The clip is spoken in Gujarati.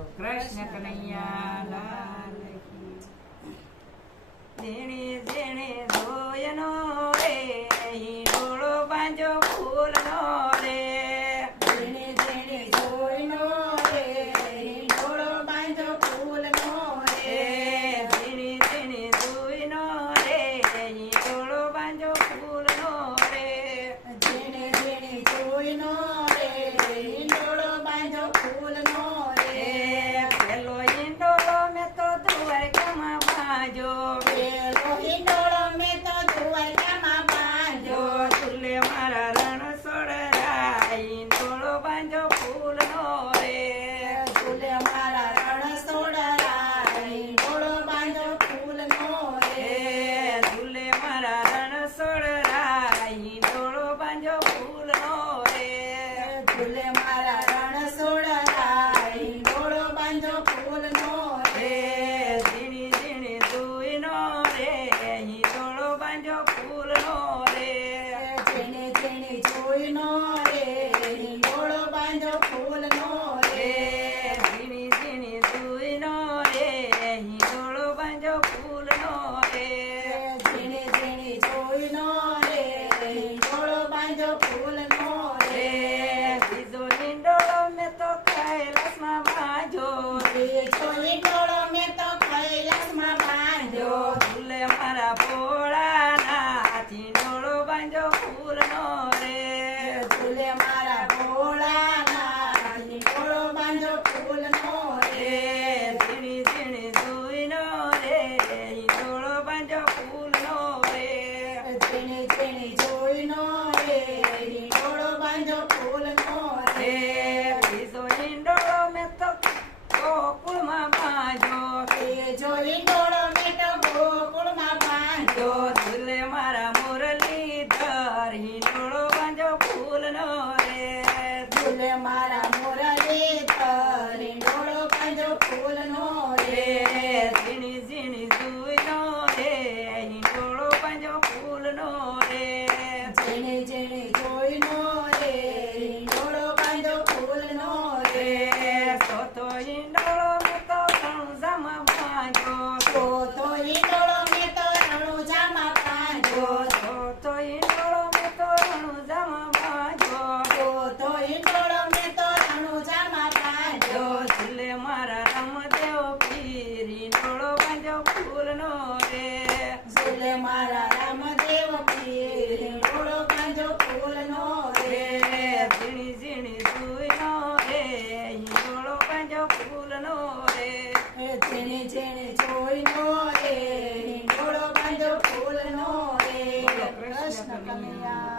કૃષ્ણ કનૈયા લાલ કી. જેણે જેણે જોયનો રે હિંડોળો બાંજો ફૂલનો રે. જેણે જેણે જોઈનો રે હિંડોળો બાંધો ફૂલનો રે. જેણે જેણે જોયનો રે હિંડોળો બાંજો ફૂલનો રે. જેણે જેણે જોઈનો રે હિંડોળો બાંધો ફૂલનો રે. પેલો હિંડોળો મેં તો દ્વારકામાં બાંધ્યો. પેલો હિંડોળો મેં તો દ્વારકામાં બાંધ્યો. ઝૂલે મારા રણછોડરા હિંડોળો બાંધ્યો ફૂલનો રે. ઝૂલે મારા રણછોડરા હિંડોળો બાંધો ફૂલનો રે. ઝૂલે મારા રણછોડરા હિંડોળો બાંધ્યો ફૂલનો રે. ઝૂલે મારા રણછોડરા હિંડોળો બાંધો ફૂલનો રે. ઝીણી ઝીણી દૂઈનો રે હિંડોળો બાંધ્યો ફૂલનો રે. જેણે જેણે જોઈનો રે હિંડોળો બાંધો ફૂલનો રે. ઝીણી ઝીણી દૂઈનો રે હિંડોળો બાંધ્યો ફૂલનો રે. જેણે જેણે જોઈનો રે હિંડોળો બાંધો ફૂલનો રે. બીજો હિંડોળો મેં તો કૈલાસમાં બાંધ્યો. બીજો હિંડોળો મેં તો કૈલાસમાં બાંધ્યો. ઝૂલે મારા ભોળાનાથ હિંડોળો બાંધ્યો ફૂલનો રે. ઝૂલે મારા ભોળાનાથ હિંડોળો બાંધો ફૂલનો રે. ઝીણી ઝીણી દૂઈનો રે હિંડોળો બાંધ્યો ફૂલનો રે. જેણે જેણે જોઈનો રે હિંડોળો બાંધો ફૂલનો રે. બીજો હિંડોળો મેં તો ગોકુળમાં બાંધ્યો. બીજો હિંડોળો મેં તો ગોકુળમાં બાંધ્યો. ઝૂલે મારા મુરલીધર હિંડોળો બાંધ્યો ફૂલનો રે. ઝૂલે મારા મુરલીધર હિંડોળો બાંધો ફૂલનો રે. ઝીણી ઝીણી દૂઈનો રે હિંડોળો બાંધ્યો ફૂલનો રે. જેણે જેણે જોઈનો રે હિંડોળો બાંધો ફૂલનો રે. ચોથો હિંડોળો મેં તો રણુજામાં બાંધ્યો. ચોથો હિંડોળો મેં તો રણુજામાં બાંધ્યો. ચોથો હિંડોળો મેં તો રણુજામાં બાંધ્યો. ચોથો હિંડોળો મેં તો રણુજામાં બાંધ્યો. ઝૂલે મારા રામદેવ પીર હિંડોળો બાંધ્યો ફૂલનો રે. ઝૂલે મારા રામદેવ પીર હિંડોળો બાંધો ફૂલનો રે. ઝીણી ઝીણી દૂઈનો રે હિંડોળો બાંધ્યો ફૂલનો રે. જેણે જેણે જોઈનો રે હિંડોળો બાંધો ફૂલનો રે. બોલો કૃષ્ણ કૃષ્ણ કનૈયા